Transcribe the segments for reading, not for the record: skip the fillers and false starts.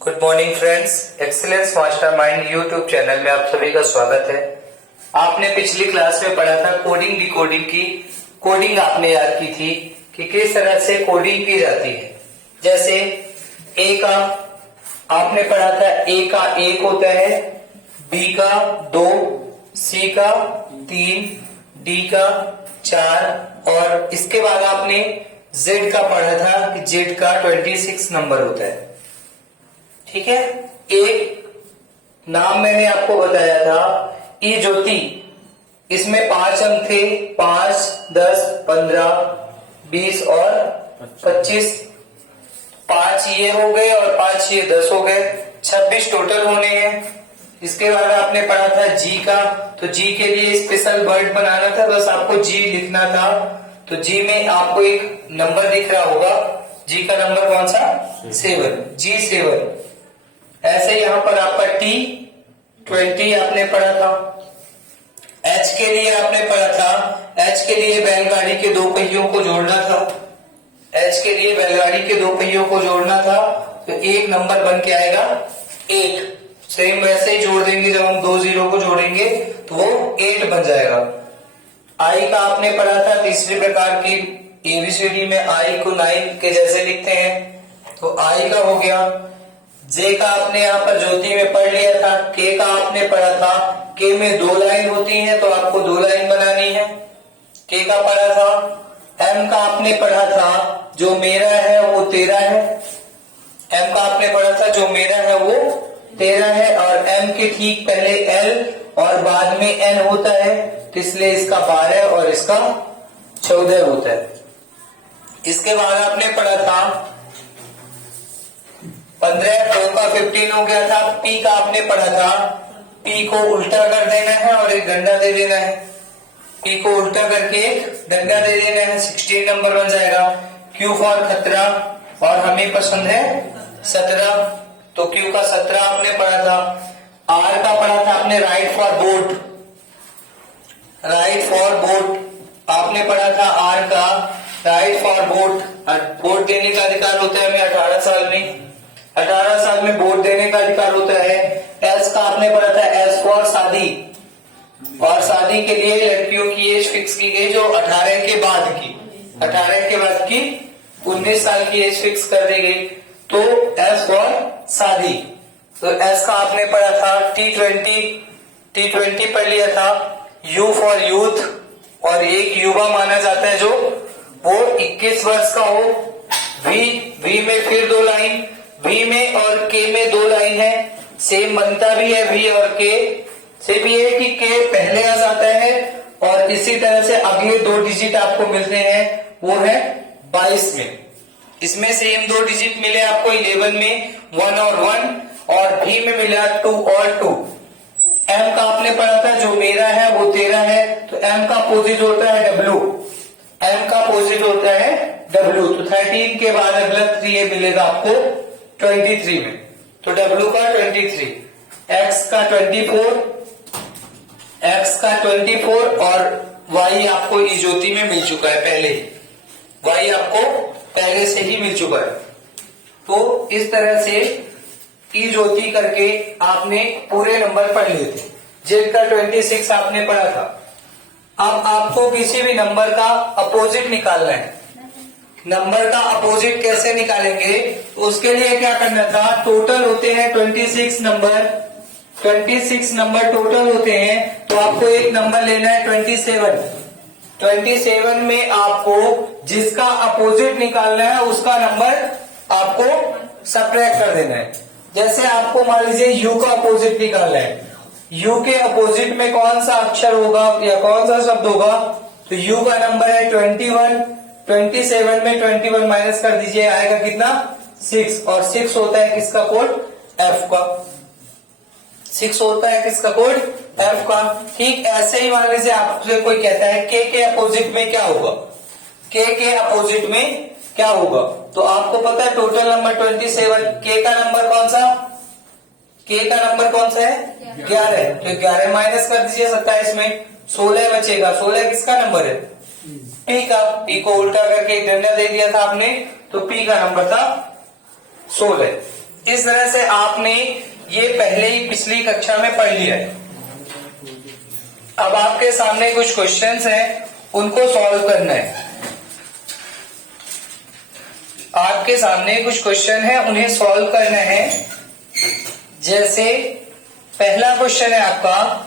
Good morning friends, excellence mastermind YouTube channel में आप सभी का स्वागत है। आपने पिछली क्लास में पढ़ा था कोडिंग डिकोडिंग की। कोडिंग आपने याद की थी कि किस तरह से कोडिंग की जाती है। जैसे ए का आपने पढ़ा था, ए का 1 होता है, बी का 2, सी का 3, डी का 4 और इसके बाद आपने जेड का पढ़ा था कि जेड का 26 नंबर होता है। ठीक है, एक नाम मैंने आपको बताया था ई ज्योति, इसमें 5 अंक थे, 5, 10, 15, 20 और 25। 5 ये हो गए और 5 ये 10 हो गए, 26 टोटल होने हैं। इसके बाद आपने पढ़ा था जी का, तो जी के लिए स्पेशल वर्ड बनाना था, बस आपको जी लिखना था। तो जी में आपको एक नंबर दिख रहा होगा, जी का नंबर कौन सा? 7, G7। ऐसे यहां पर आपका T20 आपने पढ़ा था। H के लिए आपने पढ़ा था, H के लिए बैलगाड़ी के 2 पहियों को जोड़ना था। H के लिए बैलगाड़ी के 2 पहियों को जोड़ना था, तो एक नंबर बन के आएगा 8। सेम वैसे ही जोड़ देंगे, जब हम 2 0 को जोड़ेंगे तो वो 8 बन जाएगा। I का आपने पढ़ा था, तीसरे प्रकार की ABCD में I को 9 के जैसे लिखते हैं, तो I का हो गया। जे का आपने यहाँ पर ज्योति में पढ़ लिया था। के का आपने पढ़ा था, के में 2 लाइन होती है तो आपको 2 लाइन बनानी है, के का पढ़ा था। एम का आपने पढ़ा था, जो मेरा है वो तेरा है। एम का आपने पढ़ा था, जो मेरा है वो तेरा है, और एम के ठीक पहले एल और बाद में एन होता है, तो इसलिए इसका 12 और इसका 14 होता है। इसके बाद आपने पढ़ा था 15, 2 का 15 हो गया था। पी का आपने पढ़ा था, पी को उल्टा कर देना है और एक डंडा दे देना है। पी को उल्टा करके एक डंडा दे देना है, 16 नंबर बन जाएगा। क्यू फॉर खतरा, और हमें पसंद है 17, तो क्यू का 17 आपने पढ़ा था। आर का पढ़ा था आपने, right for boat, right for boat आपने पढ़ा था। आर का राइट फॉर बोट, बोट देने का अधिकार होता है हमें 18 साल में, 18 साल में वोट देने का अधिकार होता है। एस का आपने पढ़ा था, एस फॉर शादी, और शादी के लिए लड़कियों की एज फिक्स की गई जो 18 के बाद की, 18 के बाद की 19 साल की एज फिक्स कर दी गई, तो एस फॉर शादी। तो एस का आपने पढ़ा था। T20 पढ़ लिया था। यू फॉर यूथ, और एक युवा माना जाता है जो वो 21 वर्ष का हो। वी में फिर 2 लाइन, वी में और के में 2 लाइन है, सेम बनता भी है वी और के से भी है कि के पहले आ जाता है, और इसी तरह से अगले 2 डिजिट आपको मिलते हैं, वो है 22 में। इसमें सेम 2 डिजिट मिले आपको 11 में, 1 और 1, और भी में मिला 2 और 2। एम का आपने पढ़ा था, जो मेरा है वो तेरा है, तो एम का अपोजिट होता है W, एम का अपोजिट होता है W, तो 13 के बाद अगला 3 मिलेगा आपको 23 में, तो W का 23, X का 24, X का 24, और Y आपको इस ज्योति में मिल चुका है पहले ही, Y आपको पहले से ही मिल चुका है। तो इस तरह से ई ज्योति करके आपने पूरे नंबर पढ़ लिए थे। जेड का 26 आपने पढ़ा था। अब आपको किसी भी नंबर का अपोजिट निकालना है। नंबर का अपोजिट कैसे निकालेंगे, उसके लिए क्या करना था, टोटल होते हैं 26 नंबर, 26 नंबर टोटल होते हैं, तो आपको एक नंबर लेना है 27। 27 में आपको जिसका अपोजिट निकालना है उसका नंबर आपको सब्ट्रैक्ट कर देना है। जैसे आपको मान लीजिए यू का अपोजिट निकालना है, यू के अपोजिट में कौन सा अक्षर होगा या कौन सा शब्द होगा, तो यू का नंबर है 21, 27 में 21 माइनस कर दीजिए, आएगा कितना 6, और 6 होता है किसका कोड, एफ का, 6 होता है किसका कोड, एफ का। ठीक ऐसे ही मान लीजिए आपसे कोई कहता है के अपोजिट में क्या होगा, के अपोजिट में क्या होगा, तो आपको पता है टोटल नंबर 27, के का नंबर कौन सा, के का नंबर कौन सा है 11, तो 11 माइनस कर दीजिए 27 में, 16 बचेगा। 16 किसका नंबर है, पी का, पी को उल्टा करके एक डंडा दे दिया था आपने, तो पी का नंबर था 16। इस तरह से आपने ये पहले ही पिछली कक्षा में पढ़ लिया है। अब आपके सामने कुछ क्वेश्चंस हैं, उनको सॉल्व करना है। आपके सामने कुछ क्वेश्चन है, उन्हें सॉल्व करना है। जैसे पहला क्वेश्चन है आपका,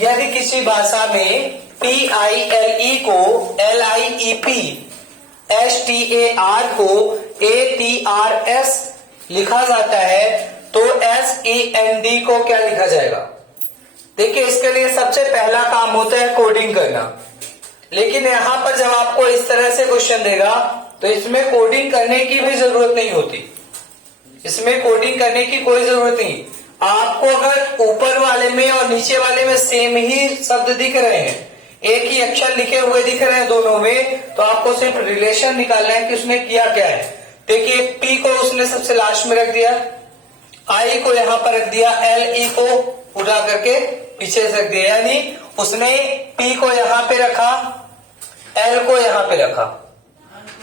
यदि किसी भाषा में PILE को LIEP, STAR को ATRS लिखा जाता है तो SEND को क्या लिखा जाएगा? देखिए, इसके लिए सबसे पहला काम होता है कोडिंग करना, लेकिन यहां पर जब आपको इस तरह से क्वेश्चन देगा तो इसमें कोडिंग करने की भी जरूरत नहीं होती। इसमें कोडिंग करने की कोई जरूरत नहीं। आपको अगर ऊपर वाले में और नीचे वाले में सेम ही शब्द दिख रहे हैं, एक ही अक्षर लिखे हुए दिख रहे हैं दोनों में, तो आपको सिर्फ रिलेशन निकालना है कि उसने किया क्या है। देखिए, P को उसने सबसे लास्ट में रख दिया, I को यहां पर रख दिया, LE को उठा करके पीछे से रख दिया, यानी उसने P को यहां पे रखा, L को यहां पे रखा,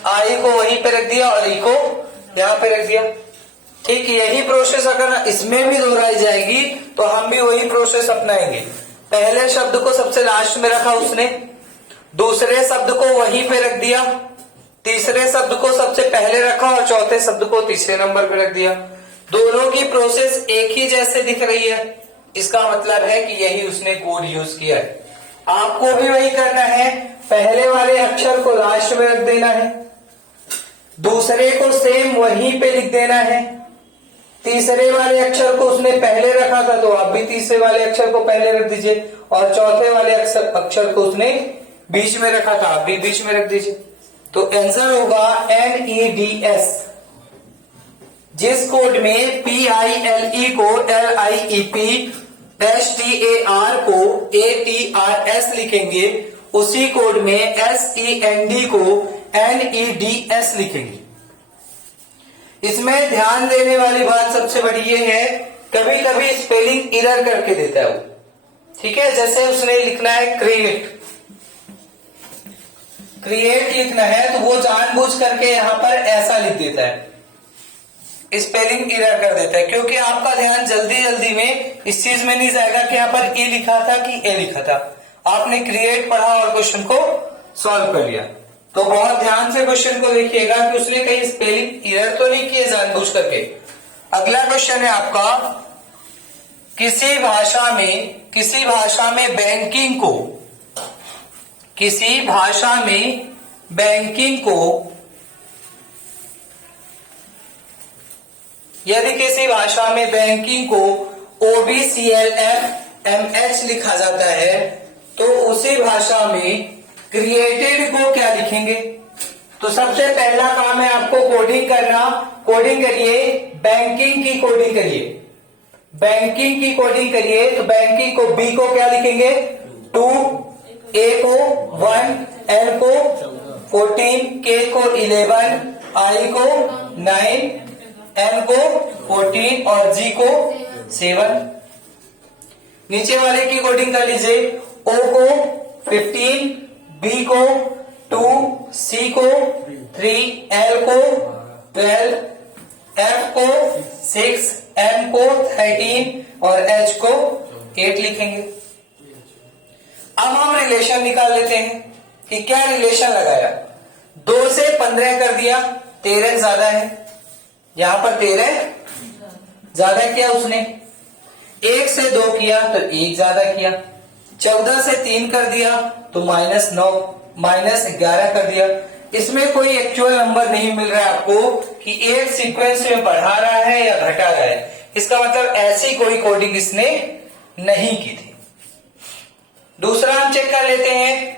I को वहीं पे रख दिया और E को यहां पे रख दिया। ठीक, यही प्रोसेस अगर इसमें भी दोहराई जाएगी तो हम भी वही प्रोसेस अपनाएंगे। पहले शब्द को सबसे लास्ट में रखा उसने, दूसरे शब्द को वहीं पे रख दिया, तीसरे शब्द को सबसे पहले रखा और चौथे शब्द को तीसरे नंबर पे रख दिया। दोनों की प्रोसेस एक ही जैसे दिख रही है, इसका मतलब है कि यही उसने कोड यूज किया है। आपको भी वही करना है, पहले वाले अक्षर को लास्ट में रख देना है, दूसरे को सेम वहीं पे लिख देना है, तीसरे वाले अक्षर को उसने पहले रखा था तो आप भी तीसरे वाले अक्षर को पहले रख दीजिए, और चौथे वाले अक्षर को उसने बीच में रखा था, आप भी बीच में रख दीजिए। तो आंसर होगा NEDS। जिस कोड में PILE को LIEP, STAR को ATRS लिखेंगे, उसी कोड में SEND को NEDS लिखेंगे। इसमें ध्यान देने वाली बात सबसे बड़ी ये है, कभी कभी स्पेलिंग एरर करके देता है वो। ठीक है, जैसे उसने लिखना है क्रिएट लिखना है तो वो जानबूझ करके यहां पर ऐसा लिख देता है, स्पेलिंग एरर कर देता है, क्योंकि आपका ध्यान जल्दी जल्दी में इस चीज में नहीं जाएगा कि यहाँ पर E लिखा था कि A लिखा था। आपने क्रिएट पढ़ा और क्वेश्चन को सॉल्व कर लिया। तो बहुत ध्यान से क्वेश्चन को देखिएगा कि उसने कहीं स्पेलिंग एरर तो नहीं किए जानबूझ करके। अगला क्वेश्चन है आपका, किसी भाषा में बैंकिंग को यदि किसी भाषा में बैंकिंग को OBCLFMH लिखा जाता है तो उसी भाषा में क्रिएटेड को क्या लिखेंगे? तो सबसे पहला काम है आपको कोडिंग करना। कोडिंग करिए, बैंकिंग की कोडिंग करिए, तो बैंकिंग को B को क्या लिखेंगे? 2, A को 1, L को 14, K को 11, I को 9, M को 14 और G को 7। नीचे वाले की कोडिंग कर लीजिए, O को 15, B को 2, C को 3, L को 12, F को 6, M को 13 और H को 8 लिखेंगे। अब हम रिलेशन निकाल लेते हैं कि क्या रिलेशन लगाया। 2 से 15 कर दिया, 13 ज्यादा है, यहां पर 13 ज्यादा किया उसने। 1 से 2 किया तो 1 ज्यादा किया। 14 से 3 कर दिया तो -11 कर दिया। इसमें कोई एक्चुअल नंबर नहीं मिल रहा है आपको कि एक सीक्वेंस में बढ़ा रहा है या घटा रहा है। इसका मतलब ऐसी कोई कोडिंग इसने नहीं की थी। दूसरा हम चेक कर लेते हैं,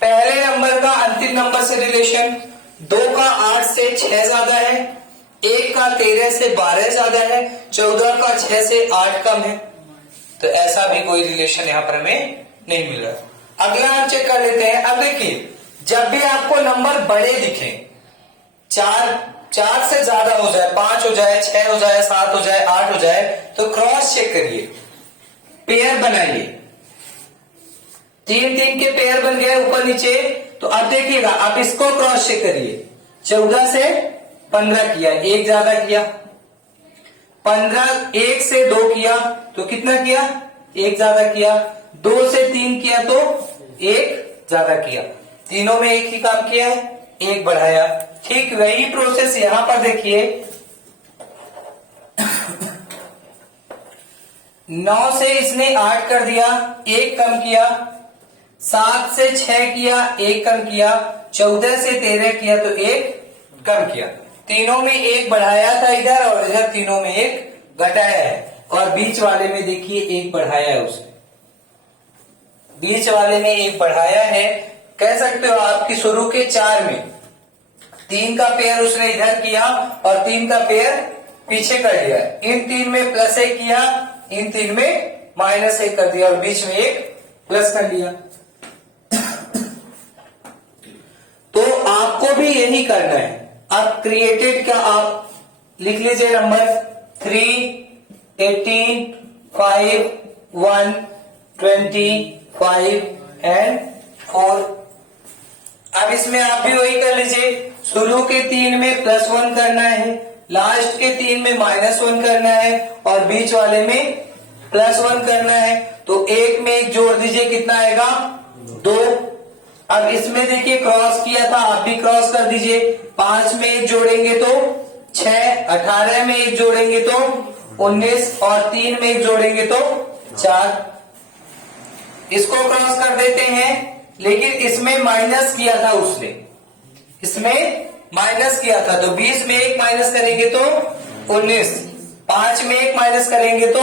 पहले नंबर का अंतिम नंबर से रिलेशन। 2 का 8 से 6 ज्यादा है, 1 का 13 से 12 ज्यादा है, 14 का 6 से 8 कम है। तो ऐसा भी कोई रिलेशन यहां पर हमें नहीं मिल रहा। अगला हम चेक कर लेते हैं। अब देखिए, जब भी आपको नंबर बड़े दिखे, 4 से ज्यादा हो जाए, 5 हो जाए, 6 हो जाए, 7 हो जाए, 8 हो जाए, तो क्रॉस चेक करिए, पेयर बनाइए। 3 के पेयर बन गए ऊपर नीचे। तो अब देखिएगा, आप इसको क्रॉस चेक करिए, 14 से 15 किया, एक ज्यादा किया। 15 1 से 2 किया तो कितना किया, एक ज्यादा किया। 2 से 3 किया तो एक ज्यादा किया। तीनों में एक ही काम किया है, एक बढ़ाया। ठीक वही प्रोसेस यहां पर देखिए, 9 से इसने 8 कर दिया, एक कम किया। 7 से 6 किया, एक कम किया। 14 से 13 किया तो एक कम किया। तीनों में एक बढ़ाया था इधर, और इधर तीनों में एक घटाया है। और बीच वाले में देखिए एक बढ़ाया है उसने, बीच वाले में एक बढ़ाया है। कह सकते हो आपकी शुरू के 4 में 3 का पेयर उसने इधर किया और 3 का पेयर पीछे कर दिया। इन 3 में +1 किया, इन 3 में -1 कर दिया और बीच में एक प्लस कर लिया। तो आपको भी यही करना है। अब क्रिएटेड क्या आप लिख लीजिए, नंबर 3, 18, 5, 1, 25 एंड 4। अब इसमें आप भी वही कर लीजिए, शुरू के 3 में +1 करना है, लास्ट के 3 में -1 करना है और बीच वाले में +1 करना है। तो एक में एक जोड़ दीजिए, कितना आएगा, 2। अब इसमें देखिए क्रॉस किया था, आप भी क्रॉस कर दीजिए। 5 में एक जोड़ेंगे तो 6, 18 में एक जोड़ेंगे तो 19 और 3 में एक जोड़ेंगे तो 4। इसको क्रॉस कर देते हैं, लेकिन इसमें माइनस किया था उसने, इसमें माइनस किया था तो 20 में एक माइनस करेंगे तो 19, 5 में एक माइनस करेंगे तो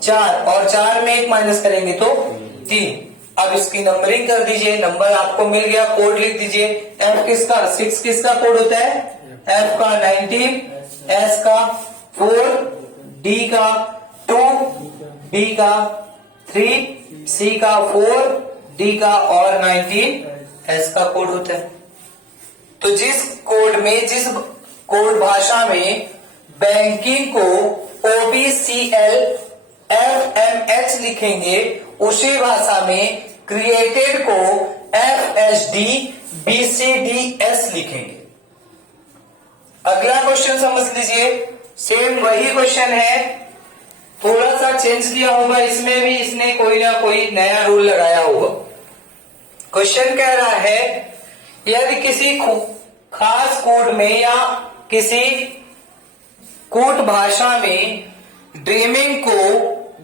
4 और 4 में एक माइनस करेंगे तो 3। अब इसकी नंबरिंग कर दीजिए, नंबर आपको मिल गया, कोड लिख दीजिए। F किसका 6 किसका कोड होता है, F का 19, S का 4, D का 2, B का 3, C का 4, D का और 19 S का कोड होता है। तो जिस कोड में, जिस कोड भाषा में बैंकिंग को OBCL FMH लिखेंगे, उसी भाषा में क्रिएटेड को FHD BCDS लिखेंगे। अगला क्वेश्चन समझ लीजिए, सेम वही क्वेश्चन है, थोड़ा सा चेंज किया होगा इसमें भी, इसने कोई ना कोई नया रूल लगाया होगा। क्वेश्चन कह रहा है, यदि किसी खास कोड में या किसी कोड भाषा में ड्रीमिंग को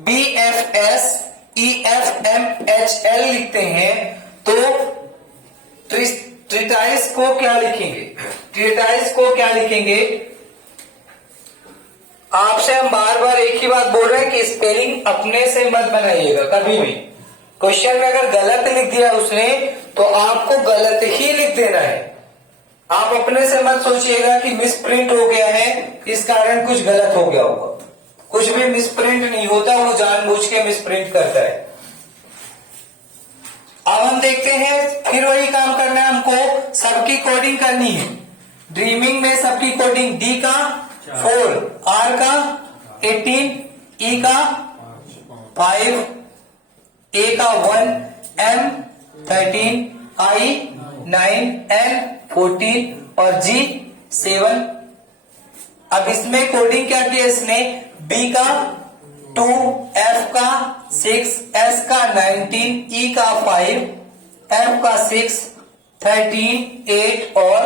BFS EFMHL लिखते हैं तो ट्रीटाइज को क्या लिखेंगे, ट्रीटाइज को क्या लिखेंगे। आपसे हम बार बार एक ही बात बोल रहे हैं कि स्पेलिंग अपने से मत बनाइएगा कभी भी। क्वेश्चन में अगर गलत लिख दिया उसने तो आपको गलत ही लिख देना है। आप अपने से मत सोचिएगा कि मिसप्रिंट हो गया है, इस कारण कुछ गलत हो गया होगा। कुछ भी मिसप्रिंट नहीं होता, वो जानबूझ के मिसप्रिंट करता है। अब हम देखते हैं, फिर वही काम करना है हमको, सबकी कोडिंग करनी है। ड्रीमिंग में सबकी कोडिंग, D का 4, R का 18, E का 5, A का 1, M 13, I 9, N 14 और G 7। अब इसमें कोडिंग क्या की है इसने, B का 2, F का 6, S का 19, E का 5, F का 6, 13, 8 और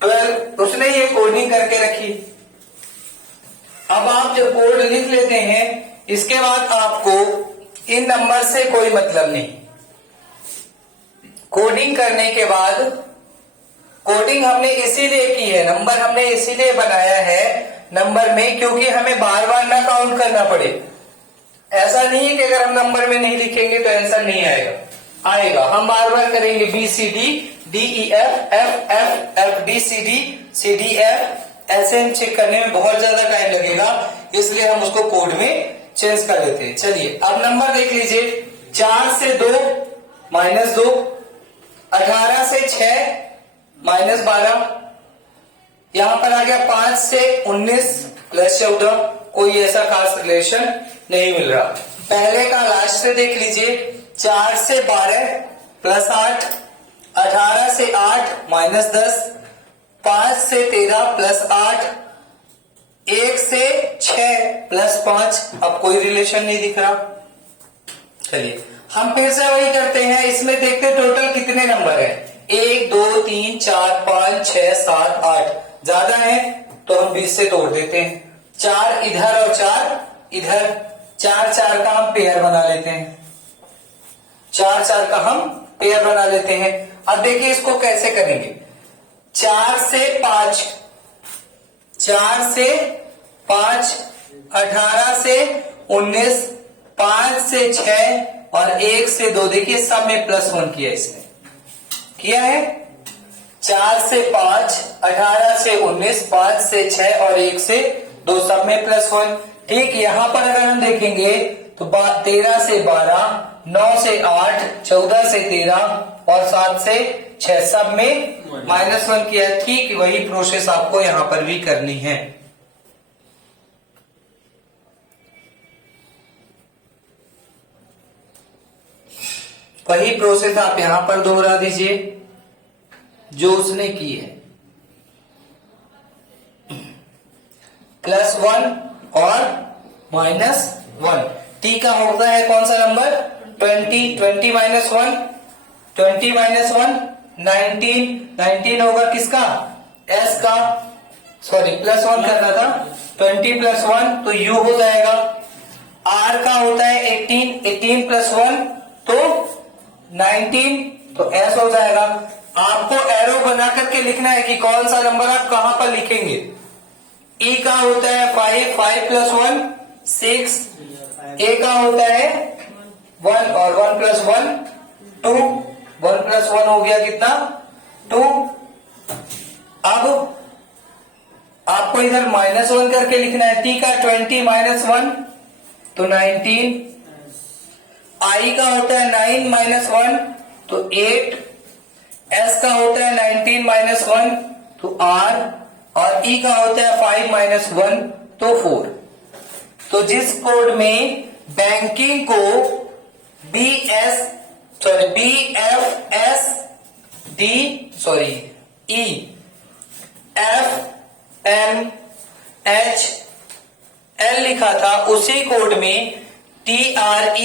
12। उसने ये कोडिंग करके रखी। अब आप जब कोड लिख लेते हैं, इसके बाद आपको इन नंबर से कोई मतलब नहीं। कोडिंग करने के बाद, कोडिंग हमने इसीलिए की है, नंबर हमने इसीलिए बनाया है नंबर में, क्योंकि हमें बार बार ना काउंट करना पड़े। ऐसा नहीं है कि अगर हम नंबर में नहीं लिखेंगे तो आंसर नहीं आएगा, आएगा। हम बार बार करेंगे BCD DEF FF FDCD CDF, ऐसे हम चेक करने में बहुत ज्यादा टाइम लगेगा, इसलिए हम उसको कोड में चेंज कर लेते हैं। चलिए अब नंबर देख लीजिए, 4 से 2 -2, 18 से 6 -12, यहां पर आ गया 5 से 19 +14। कोई ऐसा खास रिलेशन नहीं मिल रहा। पहले का लास्ट से देख लीजिए, 4 से 12 +8, 18 से 8 -10, 5 से 13 प्लस 8, 1 से 6 प्लस 5। अब कोई रिलेशन नहीं दिख रहा। चलिए हम फिर से वही करते हैं, इसमें देखते टोटल कितने नंबर है। 1 2 3 4 5 6 7 8, ज्यादा है तो हम 20 से तोड़ देते हैं। 4 इधर और 4 इधर, 4 4 का हम पेयर बना लेते हैं। 4 4 का हम पेयर बना लेते हैं। अब देखिए इसको कैसे करेंगे। 4 से 5, 4 से 5, 18 से 19, 5 से 6 और 1 से 2। देखिए सब में +1 किया, इसने किया है। 4 से 5, 18 से 19, 5 से 6 और 1 से 2, सब में +1। ठीक, यहां पर अगर हम देखेंगे तो 13 से 12, 9 से 8, 14 से 13 और 7 से 6, सब में -1 किया है। ठीक वही प्रोसेस आपको यहां पर भी करनी है। वही प्रोसेस आप यहां पर दोहरा दीजिए जो उसने की है। +1 और -1। टी का होता है कौन सा नंबर? 20, 20 - 1, 20 - 1 19, 19 होगा किसका? एस का। सॉरी +1 करना था। 20 + 1 तो यू हो जाएगा। आर का होता है 18, 18 + 1 तो 19 तो एस हो जाएगा। आपको एरो बना करके लिखना है कि कौन सा नंबर आप कहां पर लिखेंगे। ई का होता है 5, 5 + 1 6, ए का होता है 1 और 1 + 1 2, 1 + 1 हो गया कितना? 2। अब आपको इधर -1 करके लिखना है। टी का 20 - 1 तो 19। आई का होता है 9 - 1 तो 8। एस का होता है 19 - 1 तो आर और ई का होता है 5 - 1 तो 4। तो जिस कोड में बैंकिंग को BFSDEFMHL लिखा था, उसी कोड में TREATISE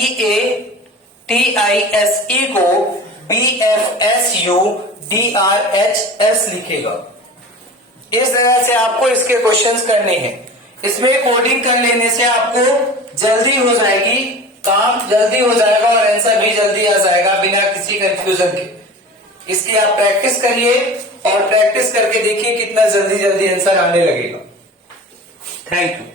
को BFSUDRHS लिखेगा। इस तरह से आपको इसके क्वेश्चंस करने हैं। इसमें कोडिंग कर लेने से आपको जल्दी हो जाएगी, काम जल्दी हो जाएगा और आंसर भी जल्दी आ जाएगा बिना किसी कंफ्यूजन के। इसकी आप प्रैक्टिस करिए और प्रैक्टिस करके देखिए कितना जल्दी जल्दी आंसर आने लगेगा। Thank you.